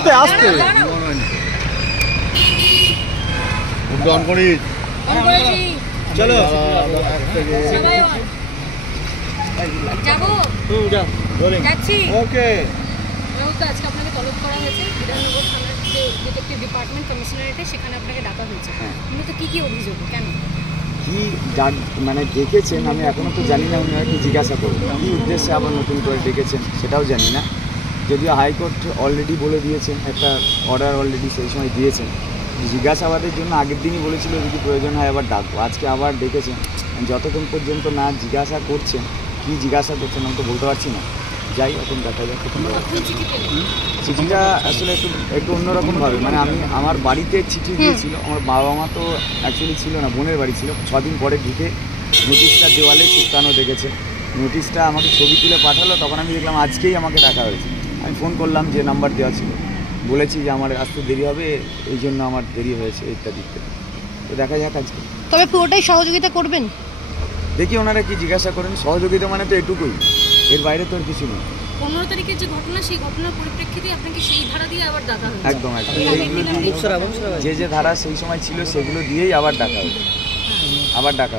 আস্তে আস্তে উদ্যান করি চলো ওকে। আজকে আপনাকে তলব করা হয়েছে বিধাননগর থানার যে ডিটেকটিভ ডিপার্টমেন্ট কমিশনারেটে, সেখানে আপনাকে ডাকা হয়েছে। মূলত কি কি অভিযোগ, কেন কি মানে ডেকেছেন আমি এখনও তো জানি না, উনি আর কি জিজ্ঞাসা করবেন কী উদ্দেশ্যে আবার নতুন করে ডেকেছেন সেটাও জানি না। যদিও হাইকোর্ট অলরেডি বলে দিয়েছেন, একটা অর্ডার অলরেডি সেই সময় দিয়েছেন জিজ্ঞাসাবাদের জন্য। আগের দিনই বলেছিল যদি প্রয়োজন হয় আবার ডাকবো, আজকে আবার ডেকেছেন। যতক্ষণ পর্যন্ত না জিজ্ঞাসা করছেন, কী জিজ্ঞাসা করছেন আমি তো বলতে পারছি না। যাই এখন দেখা যাক। চিঠিটা আসলে একটু অন্যরকমভাবে, মানে আমার বাড়িতে চিঠি দিয়েছিল, আমার বাবা মা তো অ্যাকচুয়ালি ছিল না, বোনের বাড়ি ছিল। 6 দিন পরে ঢুকে নোটিশটা দেওয়ালে চিপকানো দেখেছে, নোটিশটা আমাকে ছবি তুলে পাঠালো, তখন আমি দেখলাম আজকেই আমাকে ডাকা হয়েছে। আমি ফোন করলাম, যে নাম্বার দেওয়া ছিল, বলেছি যে আমার আসতে দেরি হবে, এই জন্য আমার দেরি হয়েছে ইত্যাদি ইত্যাদি। তো দেখা যাক আজকে। তবে পুরোটাই সহযোগিতা করবেন? দেখি ওনারা কি জিজ্ঞাসা করেন। সহযোগিতা মানে তো এটুকুই, এর বাইরে তো আর কিছু নেই। 15 তারিখের যে ঘটনা, সেই ঘটনার পরিপ্রেক্ষিতে আপনাকে সেই ধারা দিয়ে আবার ডাকা হয়েছে? একদম একদম, যে ধারা সেই সময় ছিল সেগুলো দিয়েই আবার ডাকা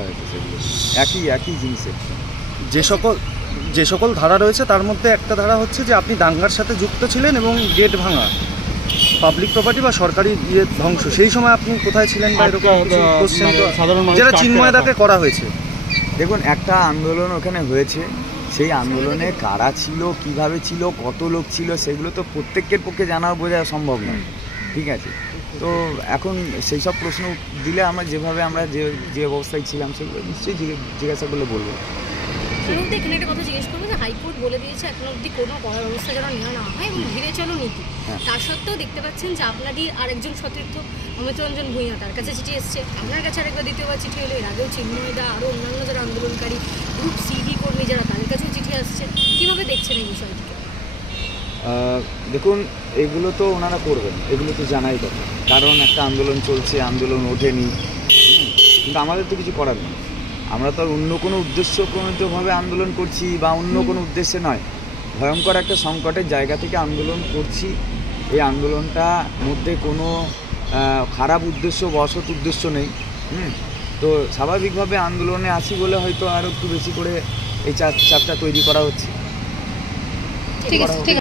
হয়েছে, সেগুলো একই জিনিসের। যে সকল ধারা রয়েছে তার মধ্যে একটা ধারা হচ্ছে যে আপনি দাঙ্গার সাথে যুক্ত ছিলেন এবং গেট ভাঙা, পাবলিক প্রপার্টি বা সরকারি ইয়ে ধ্বংস, সেই সময় আপনি কোথায় ছিলেন বা এরকম যেটা চিন্ময়দাকে করা হয়েছে। দেখুন, একটা আন্দোলন ওখানে হয়েছে, সেই আন্দোলনে কারা ছিল, কিভাবে ছিল, কত লোক ছিল, সেগুলো তো প্রত্যেকের পক্ষে জানা বোঝা সম্ভব নয়, ঠিক আছে? তো এখন সেই সব প্রশ্ন দিলে আমরা যেভাবে আমরা যে অবস্থায় ছিলাম সেগুলো নিশ্চয়ই জিজ্ঞাসা করলে বলবো। এখানে একটা কথা জিজ্ঞেস করবো যে হাইকোর্ট বলে দিয়েছে এখন অবধি কোনো কড়া ব্যবস্থা যেন নেওয়া না হয় এবং ধীরে চলো নীতি, তা সত্ত্বেও দেখতে পাচ্ছেন যে আপনারই আরেকজন সতীর্থ অমিত রঞ্জন ভূঁইয়া, তার কাছে চিঠি এসছে, আপনার কাছে আরেকবার দ্বিতীয়বার চিঠি হলো, এর আগেও চিন্ময়দা আরও অন্যান্য যারা আন্দোলনকারী গ্রুপ সিডি কর্মী যারা, তাদের কাছেও চিঠি আসছে। কীভাবে দেখছেন এই বিষয়টিকে? দেখুন, এগুলো তো ওনারা করবেন, এগুলো তো জানাই কথা, কারণ একটা আন্দোলন চলছে, আন্দোলন ওঠেনি, কিন্তু আমাদের তো কিছু করার নেই। আমরা তো অন্য কোনো উদ্দেশ্যপ্রণোদিতভাবে আন্দোলন করছি বা অন্য কোনো উদ্দেশ্যে নয়, ভয়ঙ্কর একটা সংকটের জায়গা থেকে আন্দোলন করছি। এই আন্দোলনটার মধ্যে কোনো খারাপ উদ্দেশ্য বা অসৎ উদ্দেশ্য নেই। তো স্বাভাবিকভাবে আন্দোলনে আসি বলে হয়তো আরও একটু বেশি করে এই চাপটা তৈরি করা হচ্ছে। ঠিক আছে।